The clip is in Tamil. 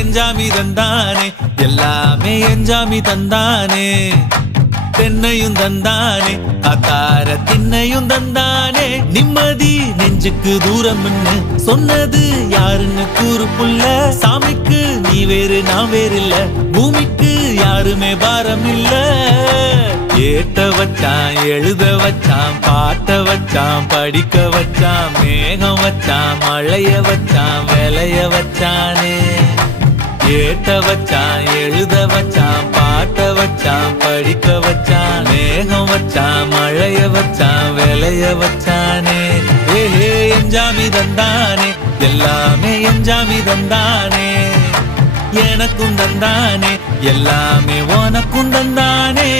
எஞ்சாமி தந்தானே எல்லாமே எஞ்சாமி தந்தானே தென்னையும் தந்தானே காத்தார திண்ணையும் தந்தானே நிம்மதி நெஞ்சுக்கு தூரம் சொன்னது யாருன்னு கூறு புள்ள சாமிக்கு நீ வேறு நான் வேறு இல்ல பூமிக்கு யாருமே பாரம் இல்ல ஏத்த வச்சான் எழுத வச்சான் பாட்ட வச்சான் படிக்க வச்சான் மேகம் வச்சான் மழைய வச்சான் விளைய வச்சானே ஏத்த வச்சான் எழுத வச்சான் பாட்ட வச்சான் படிக்க வச்சான் மேகம் வச்சான் மழைய வச்சான் விளைய வச்சானே ஏஹே எஞ்சாமி தந்தானே எல்லாமே எஞ்சாமி தந்தானே எனக்கும் தந்தானே எல்லாமே உனக்கும் தந்தானே